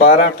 12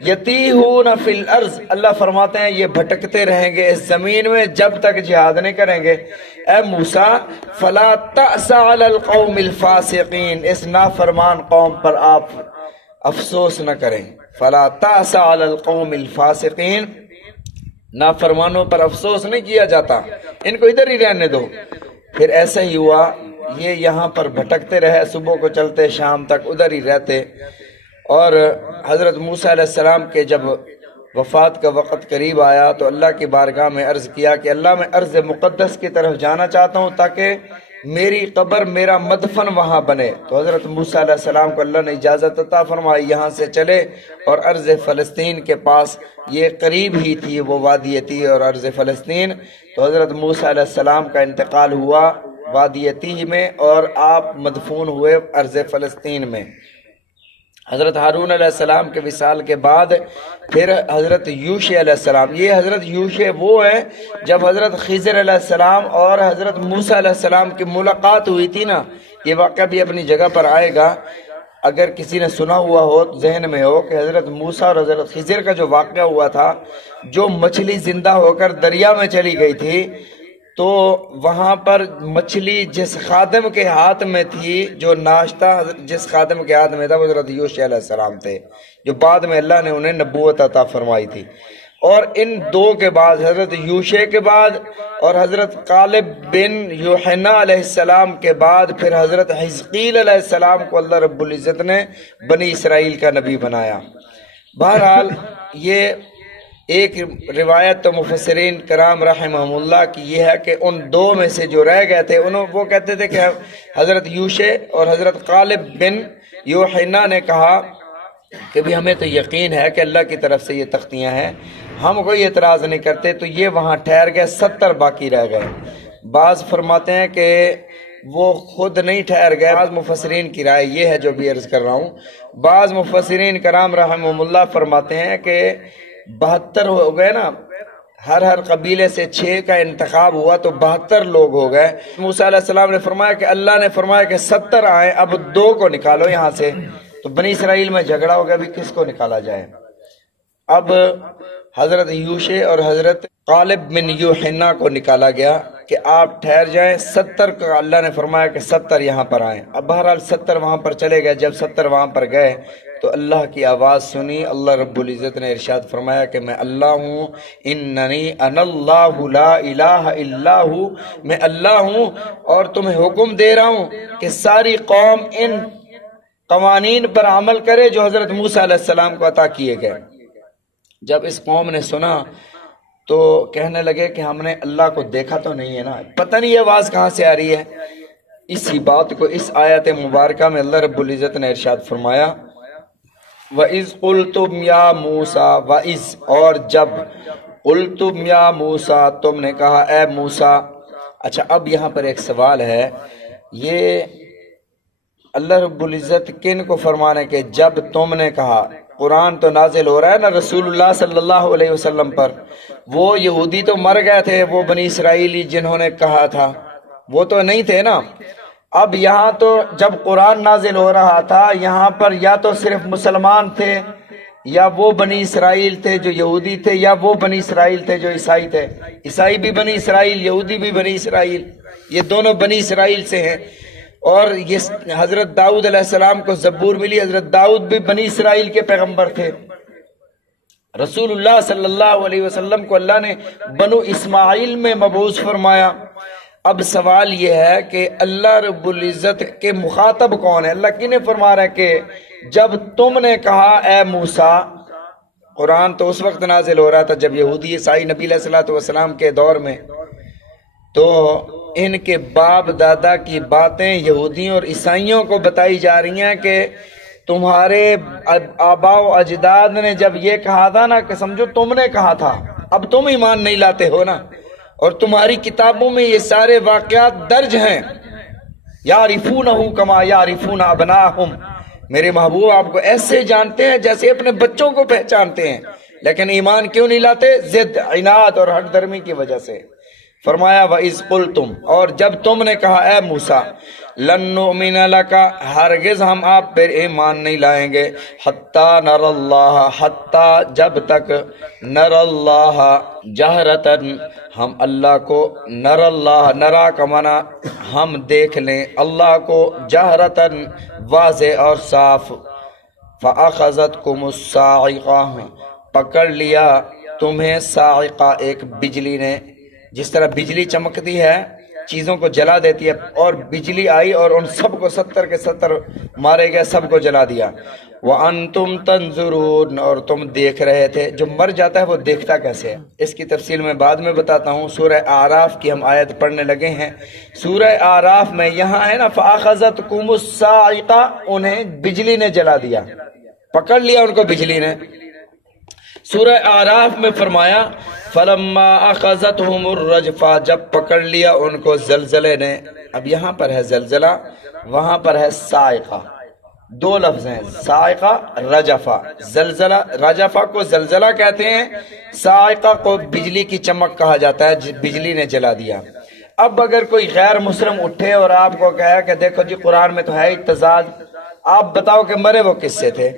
یتیہون فی الارض، اللہ فرماتے ہیں یہ بھٹکتے رہیں گے اس زمین میں جب تک جہاد نہیں کریں گے۔ اے موسیٰ فلا تأس علی القوم الفاسقین، اس نافرمان قوم پر آپ افسوس نہ کریں۔ فلا تأس علی القوم الفاسقین، نافرمانوں پر افسوس نہیں کیا جاتا، ان کو ادھر ہی رہنے دو۔ پھر ایسا ہی ہوا، یہ یہاں پر بھٹکتے رہے، صبح کو چلتے شام تک ادھر ہی رہتے، اور حضرت موسیٰ علیہ السلام کے جب وفات کا وقت قریب آیا تو اللہ کی بارگاہ میں عرض کیا کہ اللہ میں ارض مقدس کی طرف جانا چاہتا ہوں تاکہ میری قبر، میرا مدفن وہاں بنے۔ تو حضرت موسیٰ علیہ السلام کو اللہ نے اجازت عطا فرمائی، یہاں سے چلے اور ارض فلسطین کے پاس، یہ قریب ہی تھی وہ وادی تیہ اور ارض فلسطین، تو حضرت موسیٰ علیہ السلام کا انتقال ہوا وادی تیہ میں اور آپ مدفون ہوئے ارض فلسطین میں۔ حضرت ہارون علیہ السلام کے وصال کے بعد پھر حضرت یوشع علیہ السلام، یہ حضرت یوشع وہ ہیں جب حضرت خضر علیہ السلام اور حضرت موسیٰ علیہ السلام کی ملاقات ہوئی تھی نا، یہ واقعہ بھی اپنی جگہ پر آئے گا۔ اگر کسی نے سنا ہوا ہو، ذہن میں ہو کہ حضرت موسیٰ اور حضرت خضر کا جو واقعہ ہوا تھا، جو مچھلی زندہ ہو کر دریا میں چلی گئی تھی، تو وہاں پر مچھلی جس خادم کے ہاتھ میں تھی، جو ناشتہ جس خادم کے ہاتھ میں تھا وہ حضرت یوشع علیہ السلام تھے، جو بعد میں اللہ نے انہیں نبوت عطا فرمائی تھی۔ اور ان دو کے بعد، حضرت یوشع کے بعد اور حضرت کالب بن یوحنا علیہ السلام کے بعد، پھر حضرت حزقیل علیہ السلام کو اللہ رب العزت نے بنی اسرائیل کا نبی بنایا۔ بہرحال یہ ایک روایت تو مفسرین کرام رحمہم اللہ کی یہ ہے کہ ان دو میں سے جو رہ گئے تھے، وہ کہتے تھے کہ حضرت یوشع اور حضرت کالب بن یوحنا نے کہا کہ بھی ہمیں تو یقین ہے کہ اللہ کی طرف سے یہ تختیاں ہیں، ہم کوئی اعتراض نہیں کرتے، تو یہ وہاں ٹھہر گئے، 70 باقی رہ گئے۔ بعض فرماتے ہیں کہ وہ خود نہیں ٹھہر گئے، بعض مفسرین کی رائے یہ ہے جو بھی عرض کر رہا ہوں۔ بعض مفسرین کرام رحمہم اللہ فرماتے ہیں کہ 72 ہو گئے نا، ہر قبیلے سے 6 کا انتخاب ہوا تو 72 لوگ ہو گئے۔ موسیٰ علیہ السلام نے فرمایا کہ اللہ نے فرمایا کہ 70 آئیں، اب 2 کو نکالو یہاں سے، تو بنی اسرائیل میں جھگڑا ہو گیا بھی کس کو نکالا جائے۔ اب حضرت یوشع اور حضرت کالب بن یوحنا کو نکالا گیا کہ آپ ٹھہر جائیں، 70 کا اللہ نے فرمایا کہ 70 یہاں پر آئیں۔ اب بہرحال 70 وہاں پر چلے گئے، جب 70 وہاں پر گئے تو اللہ کی آواز سنی، اللہ رب العزت نے ارشاد فرمایا کہ میں اللہ ہوں، اننی انا اللہ لا الہ الا ہوں، میں اللہ ہوں، اور تمہیں حکم دے رہا ہوں کہ ساری قوم ان قوانین پر عمل کرے جو حضرت موسیٰ علیہ السلام کو عطا کیے گئے۔ جب اس قوم نے سنا تو کہنے لگے کہ ہم نے اللہ کو دیکھا تو نہیں ہے نا، پتہ نہیں یہ آواز کہاں سے آ رہی ہے۔ اسی بات کو اس آیت مبارکہ میں اللہ رب العزت نے ارشاد فرمایا، وَإِذْ قُلْتُمْ يَا مُوسَىٰ، وَإِذْ اور جب، قُلْتُمْ يَا مُوسَىٰ تم نے کہا اے موسیٰ۔ اچھا اب یہاں پر ایک سوال ہے، یہ اللہ رب العزت کن کو فرمانے کہ جب تم نے کہا؟ قرآن تو نازل ہو رہا ہے نا رسول اللہ صلی اللہ علیہ وسلم پر، وہ یہودی تو مر گئے تھے، وہ بنی اسرائیلی جنہوں نے کہا تھا وہ تو نہیں تھے نا۔ اب یہاں تو جب قرآن نازل ہو رہا تھا، یہاں پر یا تو صرف مسلمان تھے، یا وہ بنی اسرائیل تھے جو یہودی تھے، یا وہ بنی اسرائیل تھے جو عیسائی تھے۔ عیسائی بھی بنی اسرائیل، یہودی بھی بنی اسرائیل، یہ دونوں بنی اسرائیل سے ہیں۔ اور یہ حضرت داؤد علیہ السلام کو زبور ملی، حضرت داؤد بھی بنی اسرائیل کے پیغمبر تھے۔ رسول اللہ صلی اللہ علیہ وسلم کو اللہ نے بنو اسماعیل میں مبعوث فرمایا۔ اب سوال یہ ہے کہ اللہ رب العزت کے مخاطب کون ہے؟ اللہ کینے فرما رہا ہے کہ جب تم نے کہا اے موسیٰ، قرآن تو اس وقت نازل ہو رہا تھا جب یہودی عیسائی نبی علیہ الصلوۃ والسلام کے دور میں، تو ان کے باپ دادا کی باتیں یہودیوں اور عیسائیوں کو بتائی جا رہی ہیں کہ تمہارے آباء و اجداد نے جب یہ کہا تھا نا کہ سمجھو تم نے کہا تھا، اب تم ایمان نہیں لاتے ہو نا، اور تمہاری کتابوں میں یہ سارے واقعات درج ہیں۔ یعرفونہ کما یعرفون ابناءہم، میرے محبوب آپ کو ایسے جانتے ہیں جیسے اپنے بچوں کو پہچانتے ہیں، لیکن ایمان کیوں نہیں لاتے؟ ضد، عناد اور ہٹ درمی کی وجہ سے۔ فرمایا وَإِذْ قُلْتُمْ اور جب تم نے کہا اے موسیٰ، لن نؤمن لک، ہرگز ہم آپ پر ایمان نہیں لائیں گے، حتی نر اللہ، حتی جب تک، نر اللہ جہرتن، ہم اللہ کو، نر اللہ، نرا کا معنی ہم دیکھ لیں اللہ کو، جہرتن واضح اور صاف، فَأَخَذَتْكُمُ الصَّاعِقَةُ، پکڑ لیا تمہیں صاعقہ، ایک بجلی نے، جس طرح بجلی چمکتی ہے چیزوں کو جلا دیتی ہے، اور بجلی آئی اور ان سب کو 70 کے 70 مارے گئے، سب کو جلا دیا، وَأَنْتُمْ تَنْظُرُونَ، اور تم دیکھ رہے تھے۔ جو مر جاتا ہے وہ دیکھتا کیسے ہے، اس کی تفصیل میں بعد میں بتاتا ہوں۔ سورہ اعراف کی ہم آیت پڑھنے لگے ہیں۔ سورہ اعراف میں یہاں ہے نا فَأَخَذَتْكُمُ الصَّاعِقَةُ، انہیں بجلی نے جلا دیا، پکڑ لیا ان کو بجلی نے۔ سورہ اعراف میں فرمایا فَلَمَّا أَخَذَتْهُمُ الرَّجْفَةُ، جب پکڑ لیا ان کو زلزلے نے۔ اب یہاں پر ہے زلزلہ، وہاں پر ہے صاعقہ، دو لفظ ہیں، صاعقہ رجفہ۔ زلزلہ، رجفہ کو زلزلہ کہتے ہیں، صاعقہ کو بجلی کی چمک کہا جاتا ہے، بجلی نے جلا دیا۔ اب اگر کوئی غیر مسلم اٹھے اور آپ کو کہے کہ دیکھو جی قرآن میں تو ہے تضاد، آپ بتاؤ کہ مرے وہ کس سے تھے،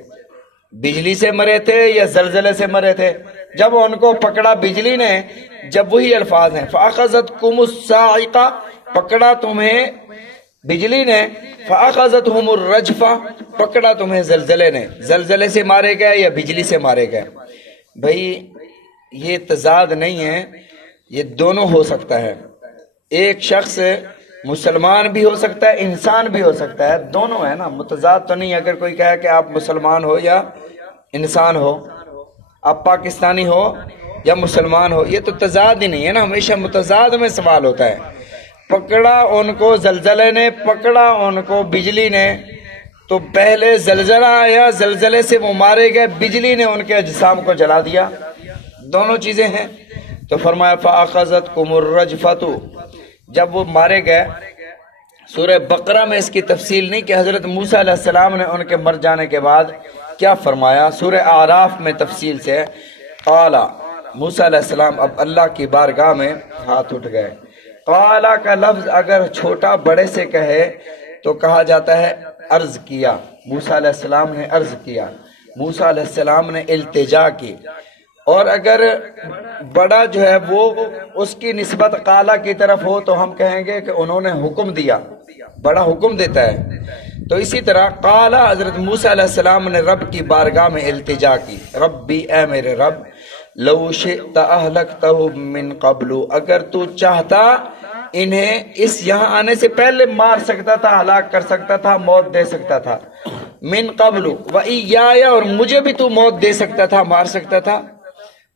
بجلی سے مرے تھے یا زلزلے سے مرے تھے؟ جب ان کو پکڑا بجلی نے، جب وہی الفاظ ہیں فَأَخَذَتْكُمُ الصَّاعِقَةُ، پکڑا تمہیں بجلی نے، فَأَخَذَتْهُمُ الرَّجْفَةُ، پکڑا تمہیں زلزلے نے۔ زلزلے سے مارے گئے یا بجلی سے مارے گئے؟ بھئی یہ تضاد نہیں ہے، یہ دونوں ہو سکتا ہے۔ ایک شخص مسلمان بھی ہو سکتا ہے، انسان بھی ہو سکتا ہے، دونوں ہے نا، متضاد تو نہیں۔ اگر کوئی کہے کہ آپ مسلمان ہو یا انسان ہو، آپ پاکستانی ہو یا مسلمان ہو، یہ تو تضاد ہی نہیں ہے نا، ہمیشہ متضاد میں سوال ہوتا ہے۔ پکڑا ان کو زلزلے نے، پکڑا ان کو بجلی نے، تو پہلے زلزلہ آیا، زلزلے سے وہ مارے گئے، بجلی نے ان کے اجسام کو جلا دیا، دونوں چیزیں ہیں۔ تو فرمایا فَأَخَذَتْكُمُ الرَّجْفَةُ، جب وہ مارے گئے۔ سورہ بقرہ میں اس کی تفصیل نہیں کہ حضرت موسیٰ علیہ السلام نے ان کے مر جانے کے بعد کیا فرمایا، سورہ اعراف میں تفصیل سے قال، موسیٰ علیہ السلام اب اللہ کی بارگاہ میں ہاتھ اٹھ گئے۔ قال کا لفظ اگر چھوٹا بڑے سے کہے تو کہا جاتا ہے عرض کیا، موسیٰ علیہ السلام نے عرض کیا، موسیٰ علیہ السلام نے التجا کی۔ اور اگر بڑا جو ہے وہ اس کی نسبت قالا کی طرف ہو تو ہم کہیں گے کہ انہوں نے حکم دیا، بڑا حکم دیتا ہے۔ تو اسی طرح قالا، حضرت موسیٰ علیہ السلام نے رب کی بارگاہ میں التجا کی، ربی اے میرے رب، لو شئت اہلکتہم من قبل، اگر تو چاہتا انہیں اس یہاں آنے سے پہلے مار سکتا تھا، ہلاک کر سکتا تھا، موت دے سکتا تھا، من قبل وإیایا، اور مجھے بھی تو موت دے سکتا تھا، مار سکتا تھا،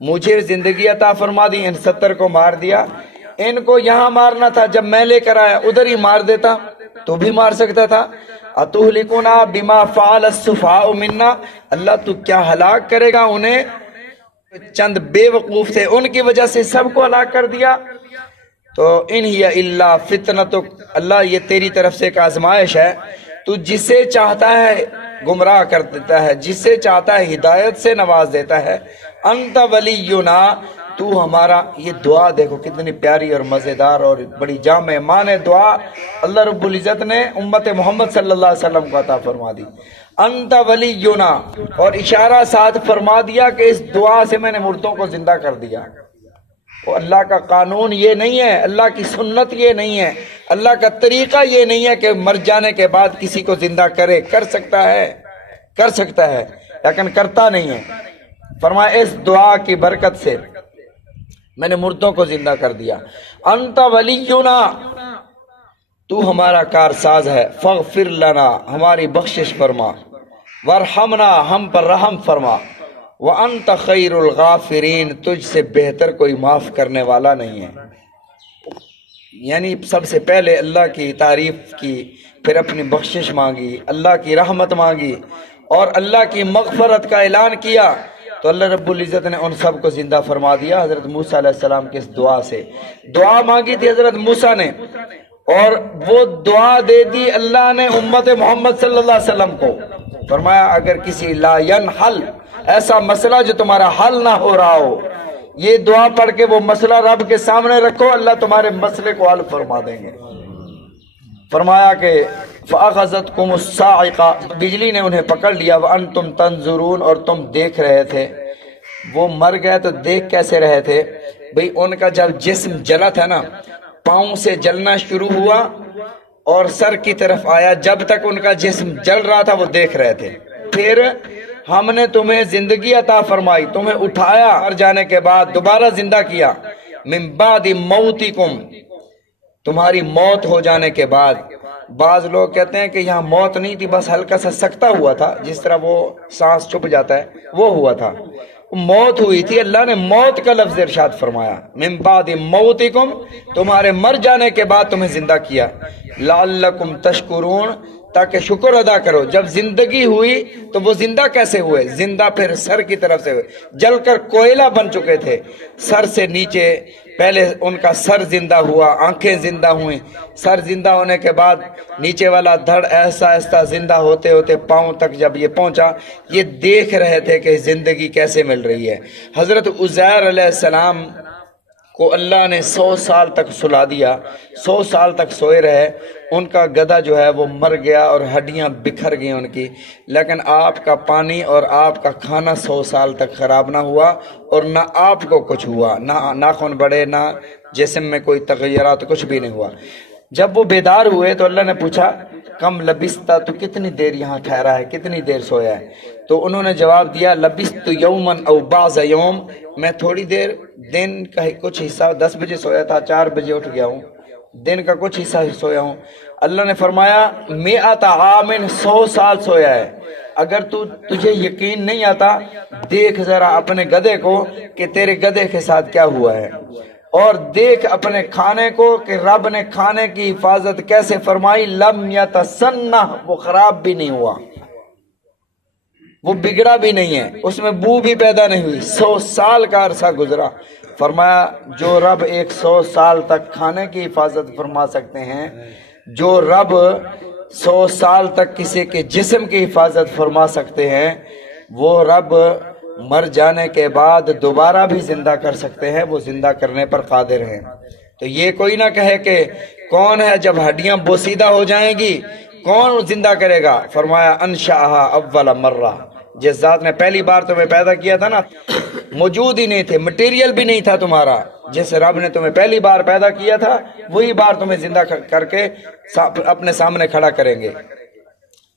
مجھے زندگی عطا فرما دی، ان 70 کو مار دیا، ان کو یہاں مارنا تھا، جب میں لے کر آیا ادھر ہی مار دیتا تو بھی مار سکتا تھا۔ اتہلکنا بما فعل السفہاء منا، اللہ تو کیا ہلاک کرے گا انہیں، چند بے وقوف تھے ان کی وجہ سے سب کو ہلاک کر دیا۔ تو ان ہی الا فتنتک، اللہ یہ تیری طرف سے ایک آزمائش ہے، تو جسے چاہتا ہے گمراہ کر دیتا ہے، جسے چاہتا ہے ہدایت سے نواز دیتا ہے۔ انت ولینا، تو ہمارا، یہ دعا دیکھو کتنی پیاری اور مزیدار اور بڑی جامع معنی دعا اللہ رب العزت نے امت محمد صلی اللہ علیہ وسلم کو عطا فرما دی۔ انت ولینا، اور اشارہ ساتھ فرما دیا کہ اس دعا سے میں نے مردوں کو زندہ کر دیا۔ اور اللہ کا قانون یہ نہیں ہے، اللہ کی سنت یہ نہیں ہے، اللہ کا طریقہ یہ نہیں ہے کہ مر جانے کے بعد کسی کو زندہ کرے، کر سکتا ہے لیکن کرتا نہیں ہے۔ فرمایا اس دعا کی برکت سے میں نے مردوں کو زندہ کر دیا۔ انت ولینا، تو ہمارا کارساز ہے، فاغفر لنا، ہماری بخشش فرما، وارحمنا، ہم پر رحم فرما، وانت خیر الغافرین، تجھ سے بہتر کوئی معاف کرنے والا نہیں ہے۔ یعنی سب سے پہلے اللہ کی تعریف کی، پھر اپنی بخشش مانگی، اللہ کی رحمت مانگی اور اللہ کی مغفرت کا اعلان کیا، تو اللہ رب العزت نے ان سب کو زندہ فرما دیا حضرت موسیٰ علیہ السلام کی اس دعا سے۔ دعا مانگی تھی حضرت موسیٰ نے اور وہ دعا دے دی اللہ نے امت محمد صلی اللہ علیہ وسلم کو۔ فرمایا اگر کسی لا ینحل، ایسا مسئلہ جو تمہارا حل نہ ہو رہا ہو، یہ دعا پڑھ کے وہ مسئلہ رب کے سامنے رکھو، اللہ تمہارے مسئلے کو حل فرما دیں گے۔ فرمایا کہ فَأَخَذَتْكُمُ الصَّاعِقَةُ، بجلی نے انہیں پکڑ لیا، وَأَنْتُمْ تَنْظُرُونَ، اور تم دیکھ رہے تھے۔ وہ مر گئے تو دیکھ کیسے رہے تھے؟ بھئی ان کا جب جسم جلا تھا نا، پاؤں سے جلنا شروع ہوا اور سر کی طرف آیا، جب تک ان کا جسم جل رہا تھا وہ دیکھ رہے تھے۔ پھر ہم نے تمہیں زندگی عطا فرمائی، تمہیں اٹھایا، مر جانے کے بعد دوبارہ زندہ کیا، من بعد موتکم، تمہاری موت ہو جانے کے بعد۔ بعض لوگ کہتے ہیں کہ یہاں موت نہیں تھی، بس ہلکا سا سکتہ ہوا تھا، جس طرح وہ سانس چھپ جاتا ہے وہ ہوا تھا، موت ہوئی تھی۔ اللہ نے موت کا لفظ ارشاد فرمایا، من بعد موتکم، تمہارے مر جانے کے بعد تمہیں زندہ کیا، لعلکم تشکرون، تاکہ شکر ادا کرو۔ جب زندگی ہوئی تو وہ زندہ کیسے ہوئے؟ زندہ پھر سر کی طرف سے ہوئے، جل کر کوئلہ بن چکے تھے، سر سے نیچے پہلے ان کا سر زندہ ہوا، آنکھیں زندہ ہوئیں، سر زندہ ہونے کے بعد نیچے والا دھڑ ایسا ایسا زندہ ہوتے ہوتے پاؤں تک جب یہ پہنچا، یہ دیکھ رہے تھے کہ زندگی کیسے مل رہی ہے۔ حضرت عزیر علیہ السلام کو اللہ نے 100 سال تک سلا دیا، 100 سال تک سوئے رہے، ان کا گدھا جو ہے وہ مر گیا اور ہڈیاں بکھر گئیں ان کی، لیکن آپ کا پانی اور آپ کا کھانا 100 سال تک خراب نہ ہوا، اور نہ آپ کو کچھ ہوا، نہ ناخن بڑھے، نہ جسم میں کوئی تغیرات، کچھ بھی نہیں ہوا۔ جب وہ بیدار ہوئے تو اللہ نے پوچھا کم لبثت، تو کتنی دیر یہاں ٹھہرا ہے، کتنی دیر سویا ہے؟ تو انہوں نے جواب دیا لبثت یوما او بعض یوم، میں تھوڑی دیر، دن کا کچھ حصہ 10 بجے سویا تھا، 4 بجے اٹھ گیا ہوں، دن کا کچھ حصہ سویا ہوں۔ اللہ نے فرمایا 100 عام، 100 سال سویا ہے۔ اگر تجھے یقین نہیں آتا دیکھ ذرا اپنے گدھے کو کہ تیرے گدھے کے ساتھ کیا ہوا ہے، اور دیکھ اپنے کھانے کو کہ رب نے کھانے کی حفاظت کیسے فرمائی، لم یتسنہ، وہ خراب بھی نہیں ہوا، وہ بگڑا بھی نہیں ہے، اس میں بو بھی پیدا نہیں ہوئی، 100 سال کا عرصہ گزرا۔ فرمایا جو رب 100 سال تک کھانے کی حفاظت فرما سکتے ہیں، جو رب 100 سال تک کسی کے جسم کی حفاظت فرما سکتے ہیں، وہ رب مر جانے کے بعد دوبارہ بھی زندہ کر سکتے ہیں، وہ زندہ کرنے پر قادر ہیں۔ تو یہ کوئی نہ کہے کہ کون ہے، جب ہڈیاں بوسیدہ ہو جائیں گی کون زندہ کرے گا؟ فرمایا انشاءہا اول مرہ، جس ذات نے پہلی بار تمہیں پیدا کیا تھا نا، موجود ہی نہیں تھے، مٹیریل بھی نہیں تھا تمہارا، جس رب نے تمہیں پہلی بار پیدا کیا تھا وہی بار تمہیں زندہ کر کے اپنے سامنے کھڑا کریں گے۔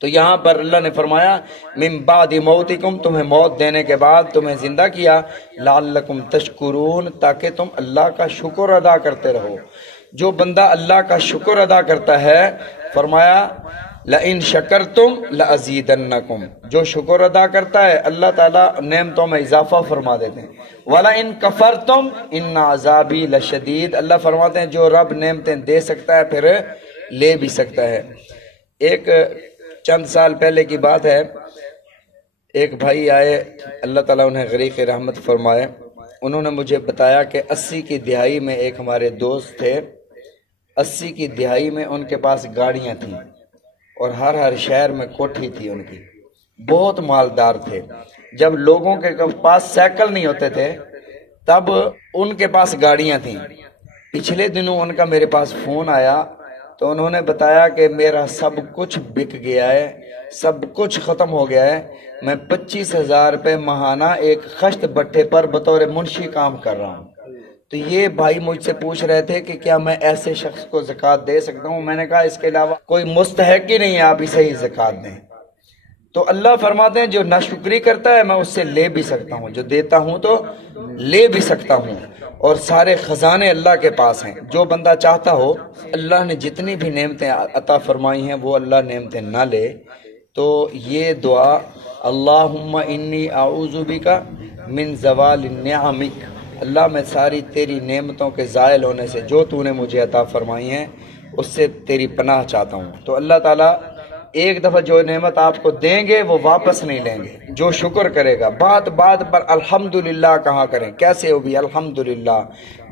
تو یہاں پر اللہ نے فرمایا من بعد موتکم، تمہیں موت دینے کے بعد تمہیں زندہ کیا، لعلکم تشکرون، تاکہ تم اللہ کا شکر ادا کرتے رہو۔ جو بندہ اللہ کا شکر ادا کرتا ہے، فرمایا لئن شکرتم لازیدنکم، جو شکر ادا کرتا ہے اللہ تعالیٰ نعمتوں میں اضافہ فرما دیتے ہیں، ولئن کفرتم ان عذابی لشدید، اللہ فرماتے ہیں جو رب نعمتیں دے سکتا ہے پھر لے بھی سکتا ہے۔ ایک چند سال پہلے کی بات ہے، ایک بھائی آئے، اللہ تعالیٰ انہیں غریق رحمت فرمائے، انہوں نے مجھے بتایا کہ 80 کی دہائی میں ایک ہمارے دوست تھے، 80 کی دہائی میں ان کے پاس گاڑیاں تھیں اور ہر شہر میں کوٹھی تھی ان کی، بہت مالدار تھے۔ جب لوگوں کے پاس سائیکل نہیں ہوتے تھے تب ان کے پاس گاڑیاں تھیں۔ پچھلے دنوں ان کا میرے پاس فون آیا تو انہوں نے بتایا کہ میرا سب کچھ بک گیا ہے، سب کچھ ختم ہو گیا ہے، میں 25,000 روپے ماہانہ ایک خشت بٹھے پر بطور منشی کام کر رہا ہوں۔ تو یہ بھائی مجھ سے پوچھ رہے تھے کہ کیا میں ایسے شخص کو زکوٰۃ دے سکتا ہوں؟ میں نے کہا اس کے علاوہ کوئی مستحق ہی نہیں ہے، آپ اسے ہی زکوٰۃ دیں۔ تو اللہ فرماتے ہیں جو ناشکری کرتا ہے میں اس سے لے بھی سکتا ہوں، جو دیتا ہوں تو لے بھی سکتا ہوں، اور سارے خزانے اللہ کے پاس ہیں۔ جو بندہ چاہتا ہو اللہ نے جتنی بھی نعمتیں عطا فرمائی ہیں وہ اللہ نعمتیں نہ لے، تو یہ دعا اللہم انی اعوذ بک من زوال نعمک، اللہ میں ساری تیری نعمتوں کے زائل ہونے سے، جو تو نے مجھے عطا فرمائی ہیں اس سے تیری پناہ چاہتا ہوں۔ تو اللہ تعالیٰ ایک دفعہ جو نعمت آپ کو دیں گے وہ واپس نہیں لیں گے، جو شکر کرے گا۔ بات بات پر الحمدللہ کہاں کریں، کیسے ہو بھی الحمدللہ۔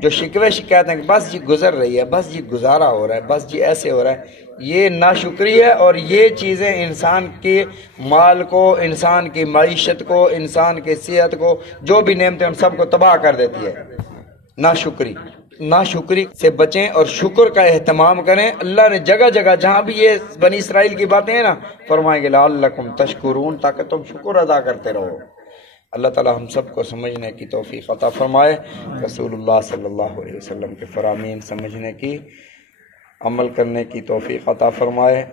جو شکوے شکایت ہیں کہ بس جی گزر رہی ہے، بس جی گزارا ہو رہا ہے، بس جی ایسے ہو رہا ہے، یہ ناشکری ہے، اور یہ چیزیں انسان کے مال کو، انسان کی معیشت کو، انسان کی صحت کو، جو بھی نعمتیں ان سب کو تباہ کر دیتی ہے، ناشکری۔ ناشکری سے بچیں اور شکر کا اہتمام کریں۔ اللہ نے جگہ جگہ جہاں بھی یہ بنی اسرائیل کی باتیں ہیں نا، فرمائیں گے لعلکم تشکرون، تاکہ تم شکر ادا کرتے رہو۔ اللہ تعالی ہم سب کو سمجھنے کی توفیق عطا فرمائے، رسول اللہ صلی اللہ علیہ وسلم کے فرامین سمجھنے کی، عمل کرنے کی توفیق عطا فرمائے۔